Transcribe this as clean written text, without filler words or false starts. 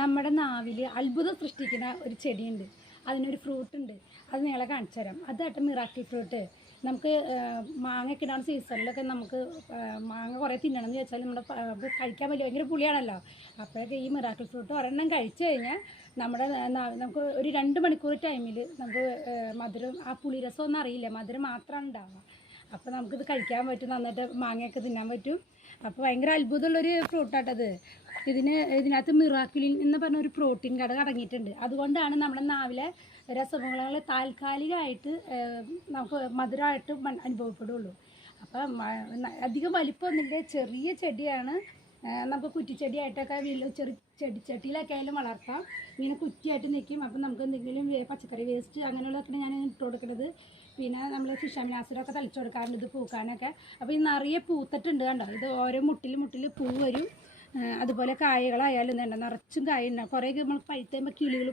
നമ്മുടെ നാവിൽ അത്ഭുതം സൃഷ്ടിക്കുന്ന ഒരു ചെടിയുണ്ട്. അതിനൊരു ഫ്രൂട്ടുണ്ട്. അത് നിങ്ങളെ കാണിച്ചു തരാം. അതായിട്ട് മിറാക്കിൾ ഫ്രൂട്ട്. നമുക്ക് മാങ്ങയൊക്കെ ഉണ്ടാകുന്ന സീസണിലൊക്കെ നമുക്ക് മാങ്ങ കുറേ തിന്നണം എന്ന് വെച്ചാൽ നമ്മുടെ കഴിക്കാൻ പറ്റില്ല, ഭയങ്കര പുളിയാണല്ലോ. അപ്പോഴൊക്കെ ഈ മിറാക്കിൾ ഫ്രൂട്ട് ഒരെണ്ണം കഴിച്ചു കഴിഞ്ഞാൽ നമ്മുടെ നമുക്ക് ഒരു 2 മണിക്കൂർ ടൈമിൽ നമുക്ക് മധുരം, ആ പുളിരസം ഒന്നും അറിയില്ല, മധുരം മാത്രമാണ് ഉണ്ടാവുക. അപ്പോൾ നമുക്കിത് കഴിക്കാൻ പറ്റും, നന്നായിട്ട് മാങ്ങയൊക്കെ തിന്നാൻ പറ്റും. അപ്പോൾ ഭയങ്കര അത്ഭുതമുള്ളൊരു ഫ്രൂട്ടാട്ടത്. ഇതിനകത്ത് മിറാക്കിളിൻ എന്ന് പറഞ്ഞ ഒരു പ്രോട്ടീൻ ഘടകം അടങ്ങിയിട്ടുണ്ട്. അതുകൊണ്ടാണ് നമ്മുടെ നാവിലെ രസഗുളകൾ താൽക്കാലികമായിട്ട് നമുക്ക് മധുരമായിട്ട് അനുഭവപ്പെടുള്ളൂ. അപ്പം അധികം വലിപ്പമൊന്നുമില്ല, ചെറിയ ചെടിയാണ്. നമുക്ക് കുറ്റിച്ചെടിയായിട്ടൊക്കെ ചെടിച്ചട്ടിയിലൊക്കെ ആയാലും വളർത്താം. ഇങ്ങനെ കുറ്റിയായിട്ട് നിൽക്കും. അപ്പം നമുക്ക് എന്തെങ്കിലും പച്ചക്കറി വേസ്റ്റ് അങ്ങനെയുള്ളതൊക്കെ ഞാൻ ഇട്ട് കൊടുക്കുന്നത്. പിന്നെ നമ്മൾ ഫിഷ് അമിനാസിഡൊക്കെ തളിച്ചു കൊടുക്കാറുണ്ട് ഇത് പൂക്കാനൊക്കെ. അപ്പോൾ ഈ നിറയെ പൂത്തിട്ടുണ്ട് കണ്ടോ. ഇത് ഓരോ മുട്ടിൽ പൂ വരും. അതുപോലെ കായകളായാലും തന്നെ നിറച്ചും കായ ഉണ്ടാകും. കുറേ നമ്മൾ പഴുത്തുമ്പോൾ കിളികൾ